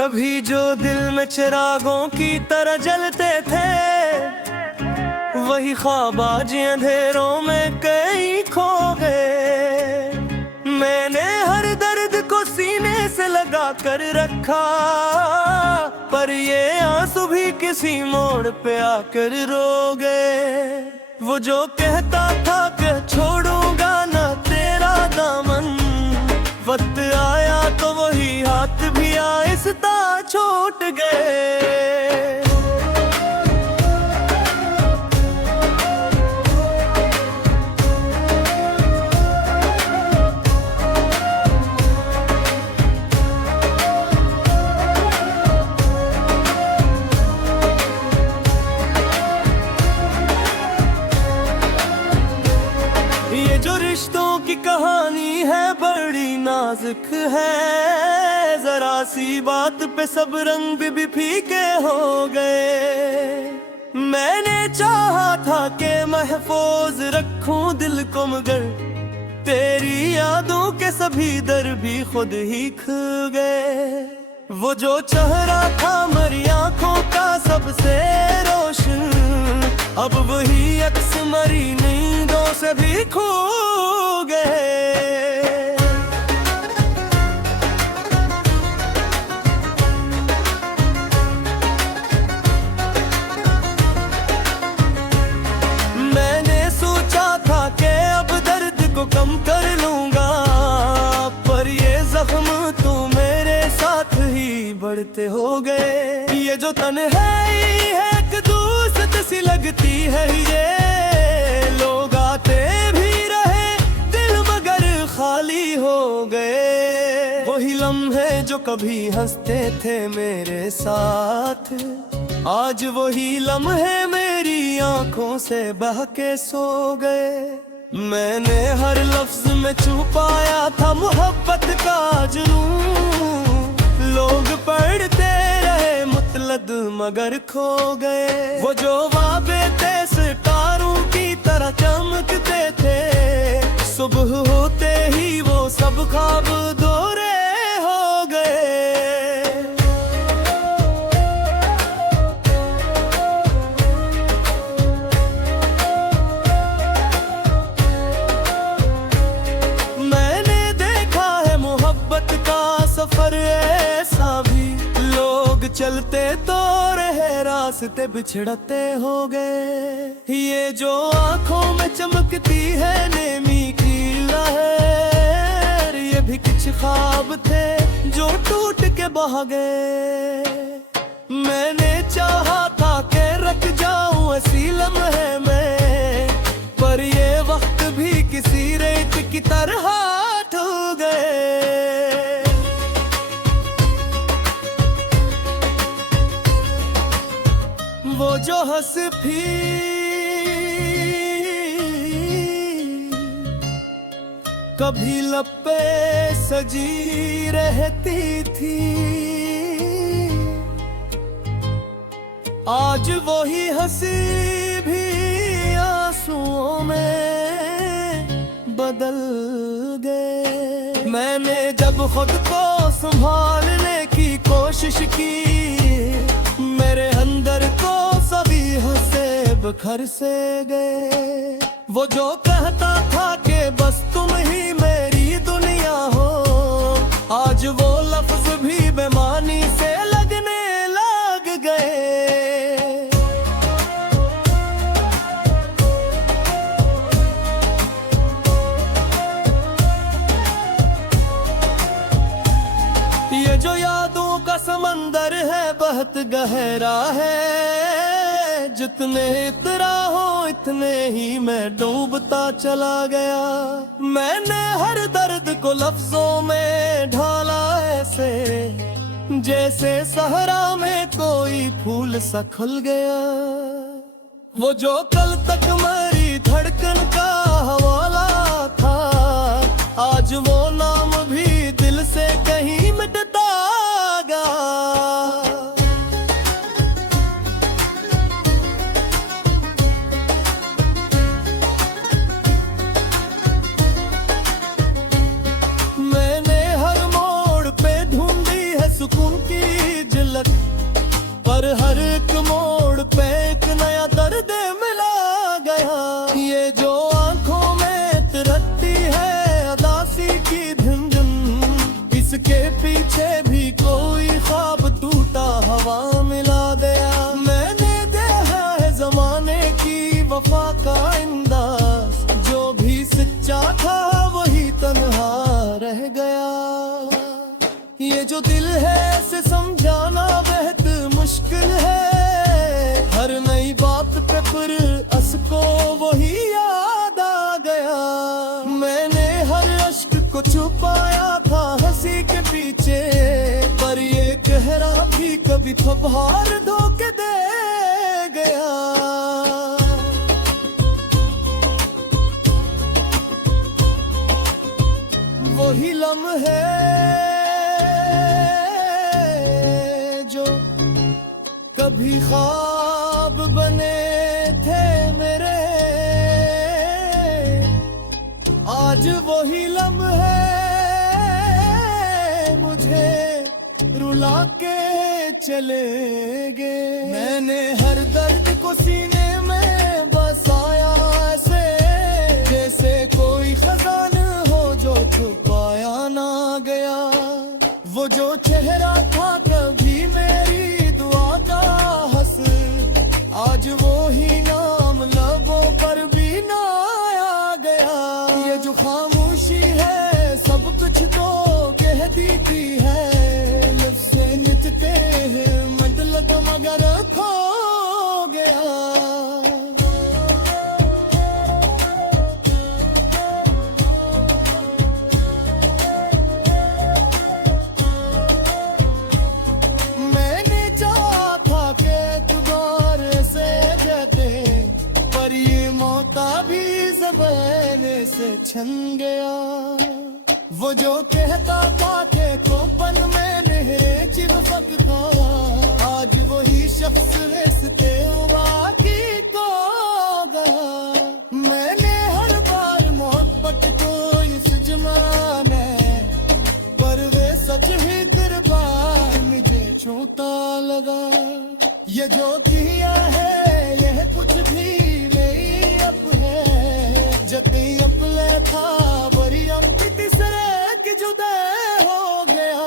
कभी जो दिल में चिरागों की तरह जलते थे, वही ख्वाब आज अंधेरों में कई खो गए। मैंने हर दर्द को सीने से लगा कर रखा, पर ये आंसू भी किसी मोड़ पे आकर रो गए। वो जो कहता था कि छोड़ूंगा ना तेरा दामन, वक्त आया तो वही हाथ भी आहिस्ता छूट गए। ये जो रिश्तों की कहानी है बड़ी नाजुक है, जरा सी बात पे सब रंग भी फीके हो गए। मैंने चाहा था कि महफूज रखूं दिल को, मगर तेरी यादों के सभी दर भी खुद ही खो गए। वो जो चेहरा था मरी आंखों का सबसे रोशन, अब वही अक्स मरी नींदों से भी खो गए। मैंने सोचा था कि अब दर्द को कम कर लूंगा, पर ये जख्म तो मेरे साथ ही बढ़ते हो गए। ये जो तन्हाई है एक दूसरे सी लगती है, ये लोग आते भी रहे दिल मगर खाली हो गए। वही लम्हे जो कभी हंसते थे मेरे साथ, आज वही लम्हे मेरी आंखों से बह के सो गए। मैंने हर लफ्ज में छुपाया था मोहब्बत का जुनून, लोग पढ़ते रहे मुतलद मगर खो गए। वो जो वादे थे सितारों की तरह चमकते थे, सुबह होते ही वो सब ख्वाब दोरे हो गए। मैंने देखा है मोहब्बत का सफर ऐसा भी, लोग चलते तो रहे रास्ते बिछड़ते हो गए। ये जो आंखों में चमकती है नेमी की लहर, ये भी कुछ ख्वाब थे जो टूट के बह गए। मैंने चाहा था कि रख जाऊं ऐसी लम्हे में, पर ये वक्त भी किसी रेत की तरह ठो गए। वो जो हंस कभी लब पे सजी रहती थी, आज वही हंसी भी आंसुओं में बदल गए। मैंने जब खुद को संभालने की कोशिश की, मेरे अंदर को सभी हंसे बखर से गए। वो जो कहता था कि बस तुम ही मेरी दुनिया हो, आज वो लफ्ज भी बेमानी से लगने लग गए। ये जो यादों का समंदर है बहुत गहरा है, जितने इतरा हो इतने ही मैं डूबता चला गया। मैंने हर दर्द को लफ्जों में ढाला ऐसे, जैसे सहरा में कोई फूल सा खुल गया। वो जो कल तक मेरी धड़कन का हवाला था, आज वो नाम भी दिल से कहीं मिटता गया। सुकून की वफा का अंदाज, जो भी सच्चा था वही तन्हा रह गया। ये जो दिल है इसे समझाना बेहद मुश्किल है, हर नई बात पे फिर असको वही याद आ गया। मैंने हर अश्क को छुपाया था हंसी के पीछे, पर ये कहरा भी कभी फव्वार धोखे दे गया। वही लम्हे जो कभी ख्वाब बने थे मेरे, आज वही लम्हे मुझे रुला के चले गए। मैंने हर दर्द को सीने में बसाया ऐसे, जैसे कोई खजान हो जो छुपाया ना गया। वो जो चेहरा था कभी मेरी दुआ का हंस, आज वो ही नाम लबों पर भी ना आ गया। ये जो खामोशी है सब कुछ तो कह देती है, लफ्ज़ से मिटते हैं मतलब मगर खो गया। भी ज़बान से छन गया। वो जो कहता था कि कोपन में नहरे चिपक था, आज वही शख्स रिश्ते बाकी को गया। मैंने हर बार मोहब्बत को इस जमाने, पर वे सच ही दरबार मुझे छूता लगा। ये जो किया है यह कुछ भी जबी अपने था बड़ी तीसरे की जुदा हो गया।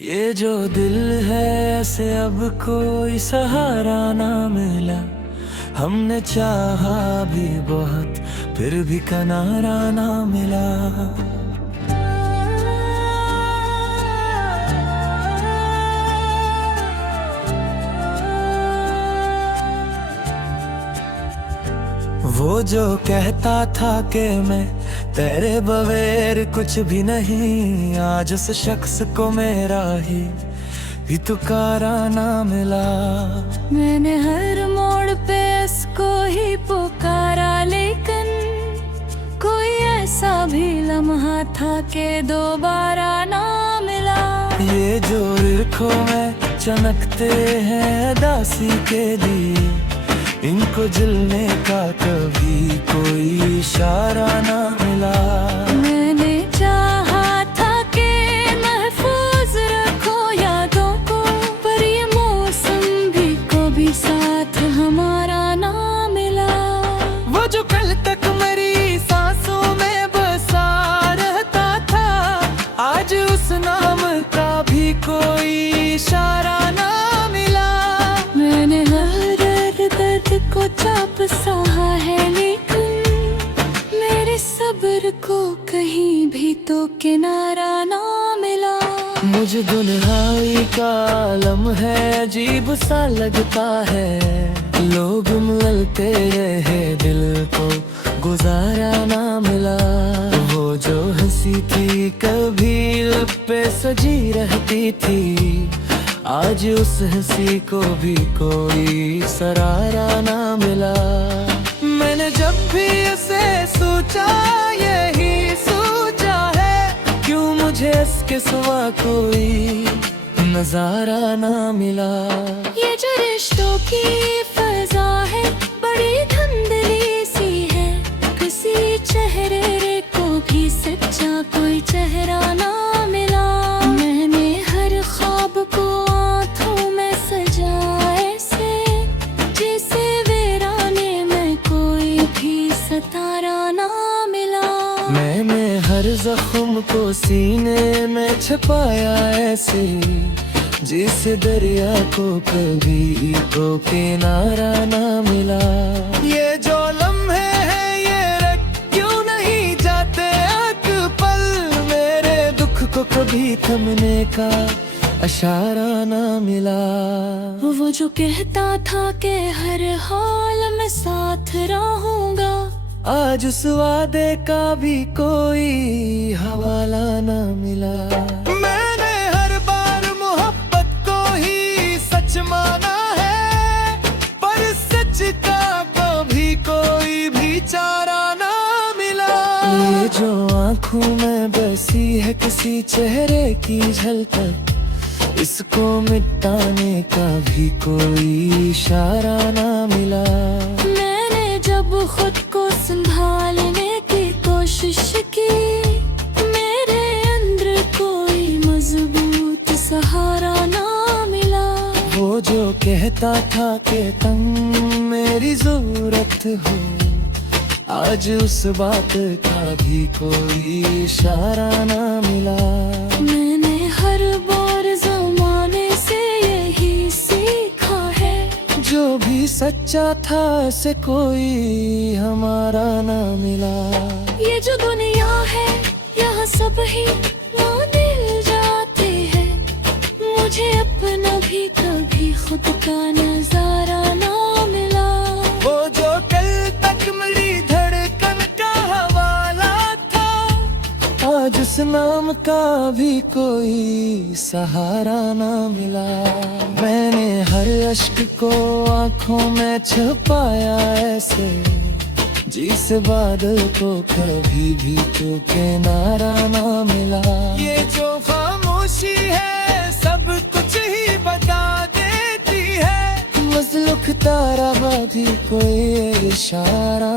ये जो दिल है ऐसे अब कोई सहारा ना मिला, हमने चाहा भी बहुत फिर भी किनारा ना मिला। वो जो कहता था कि मैं तेरे बगैर कुछ भी नहीं, आज उस शख्स को मेरा ही तुकारा ना मिला। मैंने हर मोड़ पे इसको ही पुकारा, लेकिन कोई ऐसा भी लम्हा था कि दोबारा ना मिला। ये जो इर्खों में चमकते हैं दासी के दिए, इनको जलने का कभी कोई इशारा ना मिला। मैंने चाहा था कि महफूज रखो यादों को, पर ये मौसम भी कभी साथ हमारा ना मिला। वो जो कल तक मेरी सांसों में बसा रहता था, आज उस नाम का भी कोई इशारा ना मिला। मैंने हर दर्द को चाप सहा है, लेकिन मेरे सब्र को कहीं भी तो किनारा ना मिला। मुझे दुनियाई का आलम है अजीब सा लगता है, लोग मिलते रहे दिल को गुजारा ना मिला। वो जो हंसी थी कभी लब पे सजी रहती थी, आज उस हंसी को भी कोई सरारा ना मिला। मैंने जब भी उसे सोचा यही सोचा है, क्यों मुझे इसके सिवा कोई नजारा ना मिला। ये जो रिश्तों की फजा है बड़ी धुंधली सी है, किसी चेहरे को भी सच्चा कोई चेहरा ना मिला। मैंने हर ख्वाब को आँखों में सजा ऐसे, जैसे वीराने में कोई भी सितारा ना मिला। मैंने हर जख्म को सीने में छुपाया ऐसे, जिस दरिया को कभी तो किनारा ना मिला। ये जो लम्हे हैं ये रख क्यों नहीं जाते एक पल, मेरे दुख को कभी थमने का इशारा ना मिला। वो जो कहता था कि हर हाल में साथ रहूंगा, आज उस वादे का भी कोई हवाला ना मिला। मैंने हर बार मोहब्बत को ही सच माना है, पर सच का कभी कोई भी चारा ना मिला। ये जो आंखों में बसी है किसी चेहरे की झलक, इसको मिटाने का भी कोई इशारा ना मिला। मैंने जब खुद को संभालने की कोशिश की, मेरे अंदर कोई मजबूत सहारा ना मिला। वो जो कहता था कि तुम मेरी जरूरत हो, आज उस बात का भी कोई इशारा ना मिला। मैंने हर बार ज़माने से यही सीखा है, जो भी सच्चा था से कोई हमारा ना मिला। ये जो दुनिया है यहाँ सब ही मिल जाते हैं, मुझे अपना भी कभी खुद का नजारा ना मिला। वो जो कल तक मेरी धड़कन का हवाला था, आज उस नाम का भी कोई सहारा ना मिला। मैंने हर अश्क को आंखों में छुपाया ऐसे, जिस बादल को कभी भी तो किनारा ना मिला। ये जो खामोशी है सब कुछ ही बता देती है, मजलुक तारा भी कोई इशारा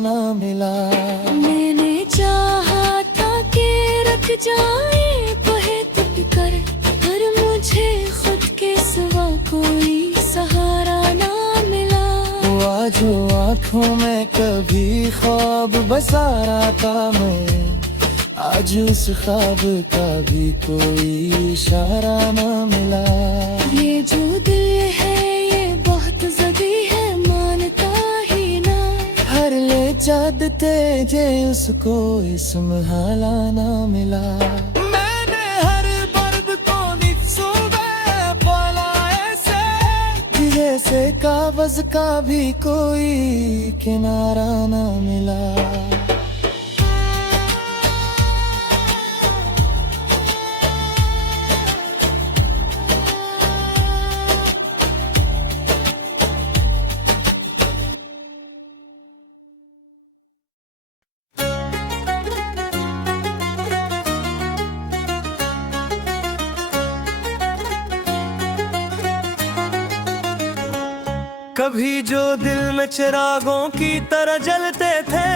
ना मिला। मैंने चाहा था कि रख जाए बहे तुक कर, पर मुझे खुद के सिवा कोई सहारा ना मिला। वो जो आँखों में कभी ख्वाब बसा रहा था मैं, आज उस ख्वाब का भी कोई इशारा ना मिला। ये जो दिल है ये बहुत ज़दी है, मानता ही ना। हर ले जाते जे उसको इसम हाला ना मिला। मैंने हर दर्द को निचोड़े पाला ऐसे, जैसे कागज का भी कोई किनारा ना मिला। कभी जो दिल में चिरागों की तरह जलते थे,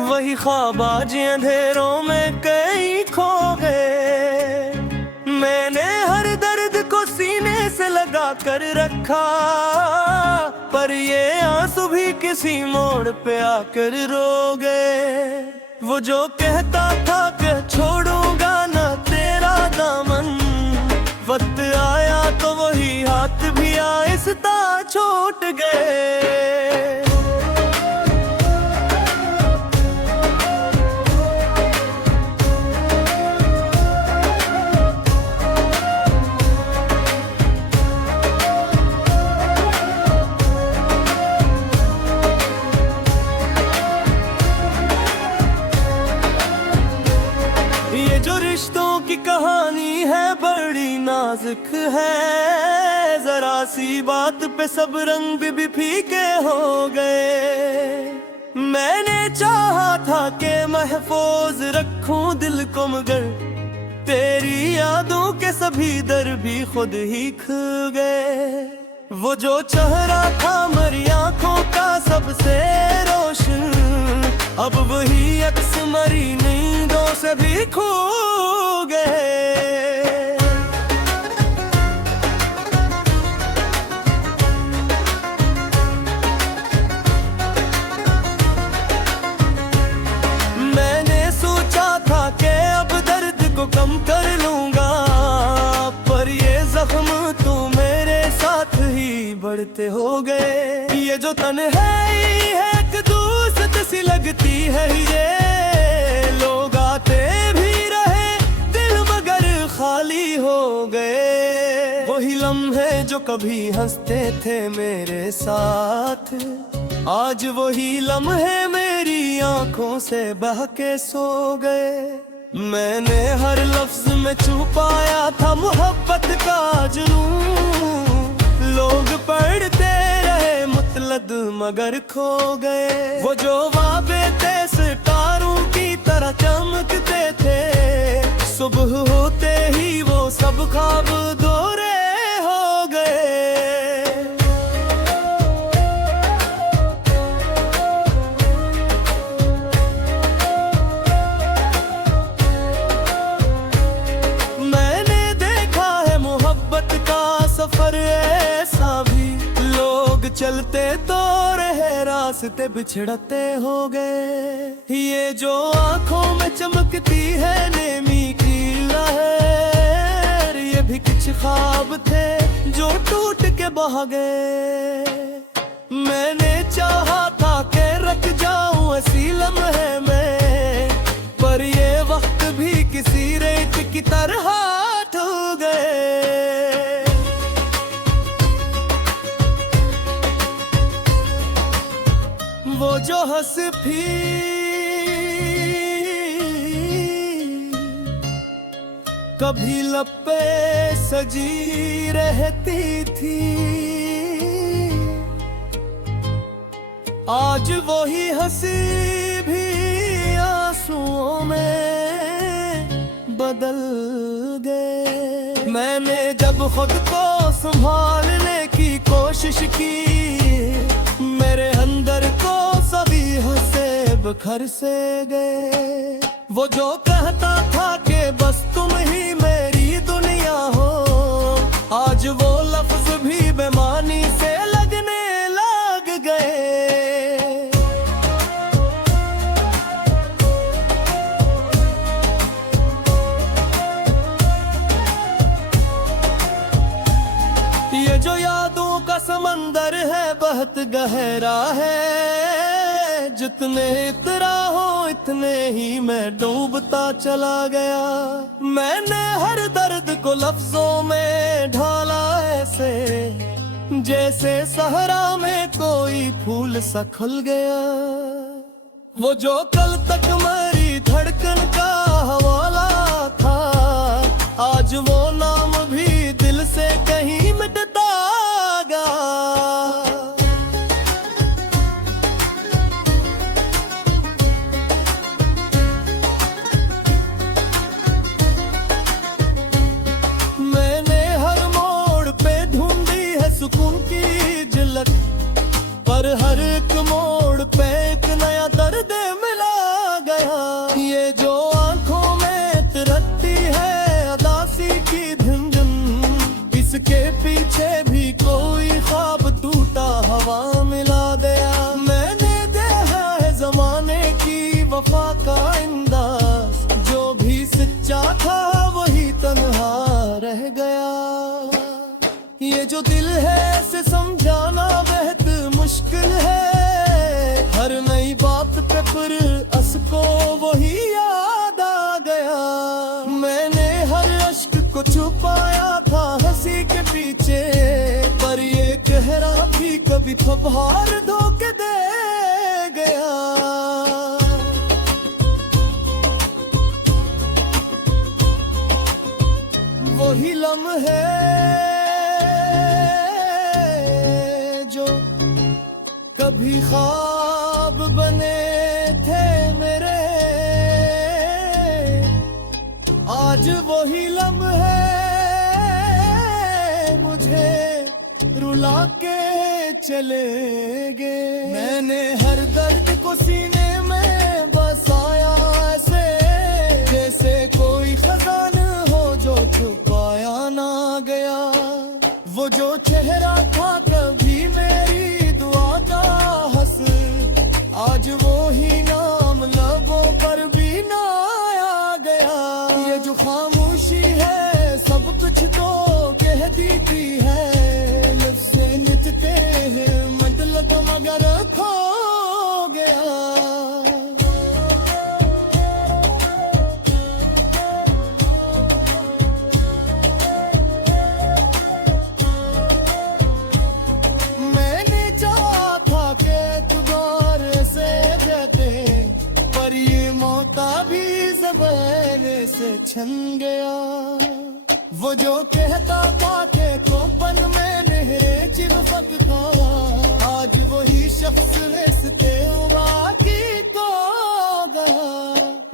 वही ख्वाब आज अंधेरों में कई खो गए। मैंने हर दर्द को सीने से लगा कर रखा, पर ये आंसू भी किसी मोड़ पे आकर रो गए। वो जो कहता था कि छोड़ूंगा ना तेरा दामन, वक्त आया तो वही हाथ भी आहिस्ता छूट गए। ये जो रिश्तों की कहानी है बड़ी नाजुक है, जरा सी बात पे सब रंग भी फीके हो गए। मैंने चाहा था कि महफूज रखूं दिल को, मगर तेरी यादों के सभी दर भी खुद ही खो गए। वो जो चेहरा था मरी आंखों का सबसे रोशन, अब वही अक्स मरी नींदों से भी खो गए। मैंने सोचा था कि अब दर्द को कम कर लूंगा, बढ़ते हो गए। ये जो तन्हाई है एक दूसरे सी लगती है, ये लोग आते भी रहे दिल मगर खाली हो गए। वही लम्हे जो कभी हंसते थे मेरे साथ, आज वही लम्हे मेरी आंखों से बह के सो गए। मैंने हर लफ्ज में छुपाया था मोहब्बत का जुनून, लोग पढ़ते रहे मुतलद मगर खो गए। वो जो वादे थे सितारों की तरह चमकते थे, सुबह होते ही वो सब ख्वाब दोरे हो गए। मैंने देखा है मोहब्बत का सफर ऐसा भी, लोग चलते तो रहे रास्ते बिछड़ते हो गए। ये जो आंखों में चमकती है नेमी की लहर, ये भी कुछ ख्वाब थे जो टूट के बह गए। मैंने चाहा था कि रख जाऊं ऐसी लम्हे में, पर ये वक्त भी किसी रेत की तरह ठो गए। वो जो हंस भी कभी लब पे सजी रहती थी, आज वही हंसी भी आंसुओं में बदल गए। मैंने जब खुद को संभालने की कोशिश की, मेरे अंदर को सभी हंसे बिखर से गए। वो जो कहता था कि बस तुम ही मेरी दुनिया हो, आज वो लफ्ज भी बेमानी से लगने लग गए। ये जो यादों का समंदर है बहुत गहरा है, जितने इतरा हो इतने ही मैं डूबता चला गया। मैंने हर दर्द को लफ्जों में ढाला ऐसे, जैसे सहरा में कोई फूल सा खुल गया। वो जो कल तक मेरी धड़कन का हवाला था, आज वो नाम भी दिल से कहीं मिटता गया। मैंने हर मोड़ पे ढूंढी है सुकून की झलक, पर हर एक मोड़ पे एक नया दर्द मिला गया। ये जो आंखों में तिरकती है अदासी की धुंधुन, इसके पीछे भी कोई ख्वाब टूटा हवा मिला गया। मैंने देखा है जमाने की वफा का अंदाज, जो भी सच्चा था वही तन्हा रह गया। ये जो दिल है इसे समझाना बेहद मुश्किल है, हर नई बात पे फिर असको वही याद आ गया। मैंने हर अश्क को छुपाया था हंसी के पीछे, पर ये कहरा भी कभी फबहार धोखे दे गया। वही लम्हे जो कभी ख्वाब बने थे मेरे, आज वही लम्हे मुझे रुला के चले गए। मैंने हर दर्द को सीने में बसाया ऐसे, जैसे कोई खजान हो जो छुपाया ना गया। वो जो चेहरा था कभी मेरी दुआ का हंस, आज वो ही नाम लबों पर भी ना आ गया। ये जो खामोशी है सब कुछ तो कह देती है, लफ्ज़ से नित के छन गया। वो जो कहता था कि कोपन में नहरे चिरफक था, आज वही शख्स रिश्ते बाकी को गया।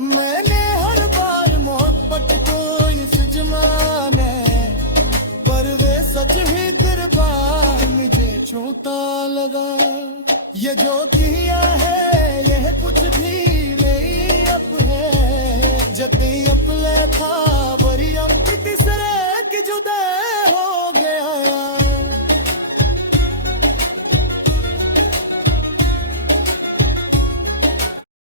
मैंने हर बार मोहब्बत को इस जमाने पर वे सच ही गिरबार मुझे छूता लगा। ये जो किया है यह कुछ भी नहीं अब है, जब अप था